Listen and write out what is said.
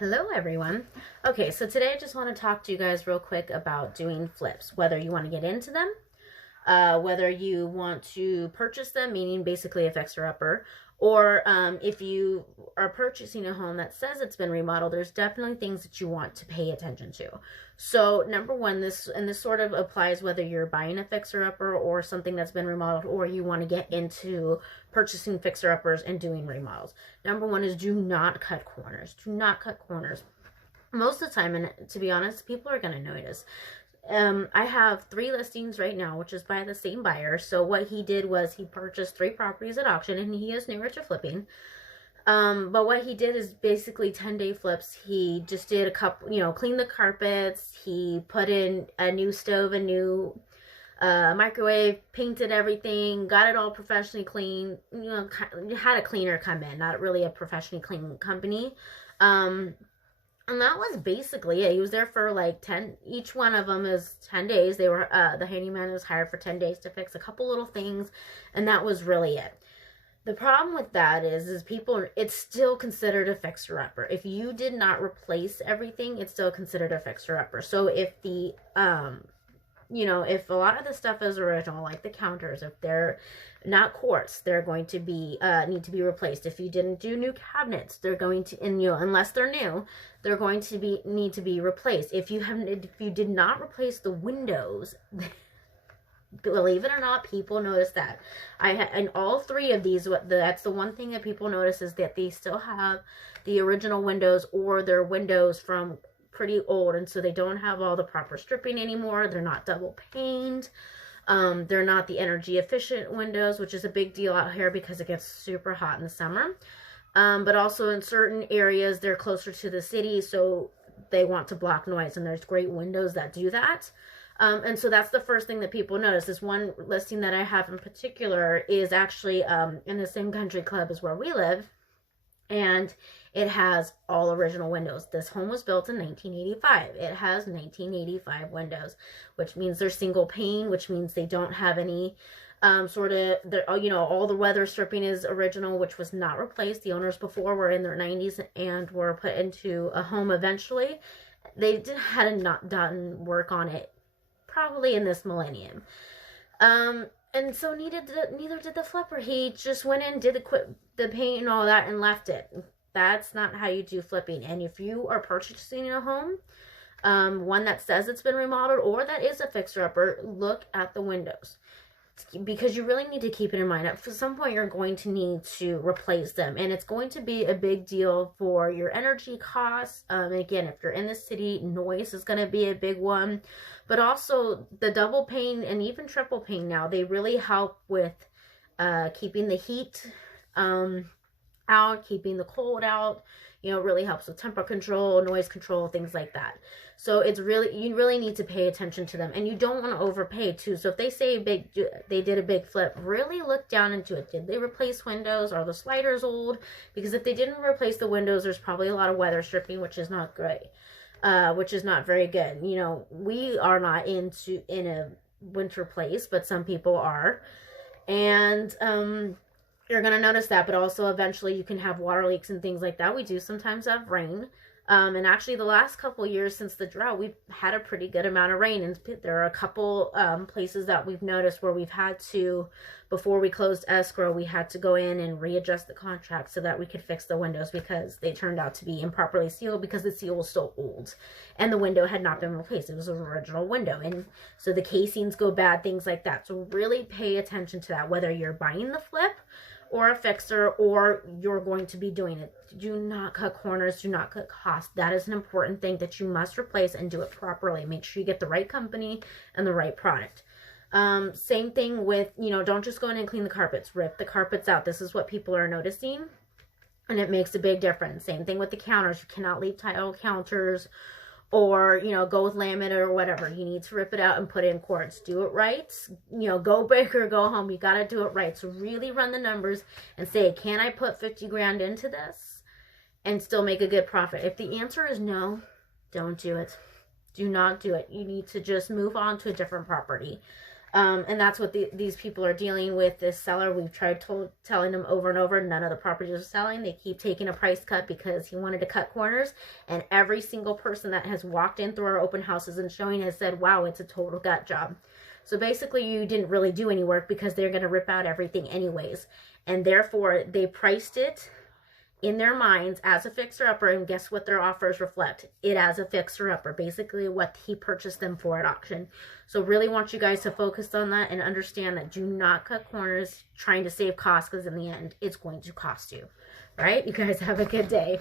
Hello everyone. Okay, so today I just want to talk to you guys real quick about doing flips, whether you want to get into them, whether you want to purchase them, meaning basically a fixer-upper, or if you are purchasing a home that says it's been remodeled, there's definitely things that you want to pay attention to. So number one, this sort of applies whether you're buying a fixer-upper or something that's been remodeled, or you want to get into purchasing fixer-uppers and doing remodels. Number one is do not cut corners. Do not cut corners. Most of the time, and to be honest, people are going to notice. I have 3 listings right now, which is by the same buyer. So what he did was he purchased 3 properties at auction, and he is newer to flipping. But what he did is basically 10-day flips. He just did a couple, cleaned the carpets. He put in a new stove, a new microwave, painted everything, got it all professionally clean. Had a cleaner come in, not really a professionally clean company. And that was basically it. He was there for like 10, each one of them is 10 days. They were, the handyman was hired for 10 days to fix a couple little things, and that was really it. The problem with that is people, it's still considered a fixer-upper. If you did not replace everything, it's still considered a fixer-upper. So if the, if a lot of the stuff is original, like the counters, if they're not quartz, they're going to be need to be replaced. If you didn't do new cabinets, they're going to, and unless they're new, they're going to need to be replaced. If you did not replace the windows, believe it or not, people notice that. In all 3 of these, that's the one thing that people notice is that they still have the original windows, or their windows from pretty old, and so they don't have all the proper stripping anymore. They're not double paned. They're not the energy efficient windows, which is a big deal out here because it gets super hot in the summer. But also in certain areas, they're closer to the city, so they want to block noise, and there's great windows that do that. And so that's the first thing that people notice. This one listing that I have in particular is actually in the same country club as where we live, and it has all original windows. This home was built in 1985. It has 1985 windows, which means they're single pane, which means they don't have any all the weather stripping is original, which was not replaced. The owners before were in their 90s and were put into a home eventually. They hadn't not done work on it probably in this millennium. And so neither did the flipper. He just went in, did the paint and all that, and left it. That's not how you do flipping. And if you are purchasing a home, one that says it's been remodeled or that is a fixer-upper, look at the windows, because you really need to keep it in mind. At some point, you're going to need to replace them, and it's going to be a big deal for your energy costs. Again, if you're in the city, noise is going to be a big one, but also the double pane and even triple pane now, they really help with keeping the heat out, keeping the cold out. It really helps with temper control, noise control, things like that. So you really need to pay attention to them, and you don't want to overpay too. So if they say they did a big flip, really look down into it. Did they replace windows? Are the sliders old? Because if they didn't replace the windows, there's probably a lot of weather stripping, which is not great, which is not very good. We are not in a winter place, but some people are, and you're going to notice that. But also eventually you can have water leaks and things like that. We do sometimes have rain. And actually the last couple years since the drought, we've had a pretty good amount of rain. And there are a couple places that we've noticed where we've had to, before we closed escrow, we had to go in and readjust the contract so that we could fix the windows, because they turned out to be improperly sealed because the seal was so old and the window had not been replaced. It was an original window, and so the casings go bad, things like that. So really pay attention to that, whether you're buying the flip or a fixer, or you're going to be doing it. Do not cut corners. Do not cut costs. That is an important thing that you must replace, and do it properly. Make sure you get the right company and the right product. Same thing with, don't just go in and clean the carpets. Rip the carpets out. This is what people are noticing, and it makes a big difference. Same thing with the counters. You cannot leave tile counters, or go with laminate or whatever. You need to rip it out and put in quartz. Do it right. Go big or go home. You got to do it right. So really run the numbers and say, can I put 50 grand into this and still make a good profit? If the answer is no, don't do it. Do not do it. You need to just move on to a different property. And that's what these people are dealing with. This seller, we've tried telling them over and over, none of the properties are selling. They keep taking a price cut because he wanted to cut corners. And every single person that has walked in through our open houses and showing has said, wow, it's a total gut job. So basically you didn't really do any work because they're going to rip out everything anyways. And therefore they priced it in their minds as a fixer-upper, and guess what their offers reflect? It as a fixer-upper, basically what he purchased them for at auction. So really want you guys to focus on that and understand that do not cut corners trying to save costs, because in the end, it's going to cost you. All right? You guys have a good day.